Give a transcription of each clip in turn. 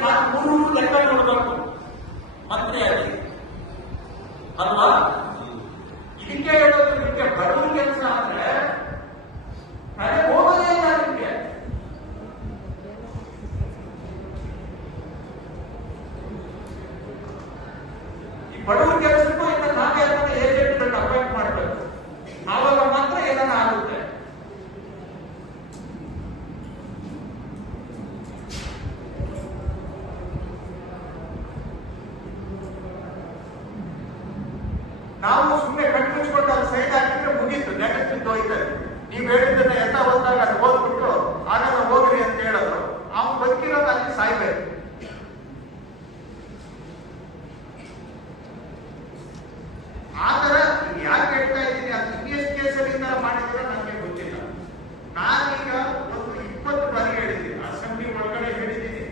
ನಾನು ಮೂರು ಲೆಕ್ಕ ನೋಡಬೇಕು ಮಂತ್ರಿಯಾಗಿ ಅಲ್ವಾ ಇದಕ್ಕೆ ಹೇಳೋದು ನಿಮಗೆ ಬಡವ ಕೆಲಸ ಅಂದ್ರೆ ನಾನೇ ಹೋಗೋದೇ ಇಲ್ಲ ನಿಮಗೆ ಈ ಬಡವ ಕೆಲಸಕ್ಕೂ ಇನ್ನ ನಾವೇ ಏಜೆಂಟ್ ಏಜೆಂಟ್ಗಳನ್ನ ಅಪಾಯಿಂಟ್ ಮಾಡಬೇಕು. ನಾವು ಸುಮ್ಮನೆ ಕಣ್ಣು ಮುಚ್ಕೊಂಡು ಅದು ಸೈಡ್ ಹಾಕಿದ್ರೆ ಮುಗೀತು. ನೆನಪಿದ್ದು ಹೋಯ್ತದೆ. ನೀವು ಹೇಳಿದ್ದನ್ನ ಎಲ್ಲ ಹೋದಾಗ ಅದು ಓದ್ಬಿಟ್ಟು ಆಗಲ್ಲ ಹೋಗ್ರಿ ಅಂತ ಹೇಳೋದು. ಅವ್ನು ಬದುಕಿರೋದು ಅಲ್ಲಿ ಸಾಯ್ಬೇಕು. ಆತರ ಯಾಕೆ ಹೇಳ್ತಾ ಇದ್ದೀನಿ? ಅದು ಪಿ ಎಸ್ ಕೇಸಲ್ಲಿ ಮಾಡಿದ್ರೆ ನನಗೆ ಗೊತ್ತಿಲ್ಲ. ನಾನೀಗ ಒಂದು ಇಪ್ಪತ್ತು ಬಾರಿ ಹೇಳಿದ್ದೀನಿ. ಅಸೆಂಬ್ಲಿ ಒಳಗಡೆ ಹೇಳಿದ್ದೀನಿ.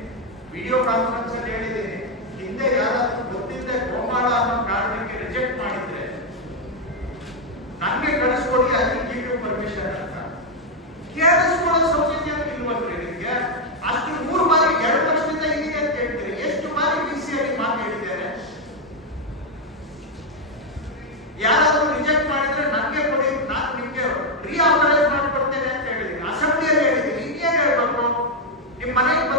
ವಿಡಿಯೋ ಕಾನ್ಫರೆನ್ಸ್ ಅಲ್ಲಿ ಹೇಳಿದ್ದೀನಿ. ಹಿಂದೆ ಯಾರಾದ್ರೂ ಗೊತ್ತಿದ್ದೆ ಗೋಮಾಳ ಅನ್ನೋ ಕಾರಣ cái bánh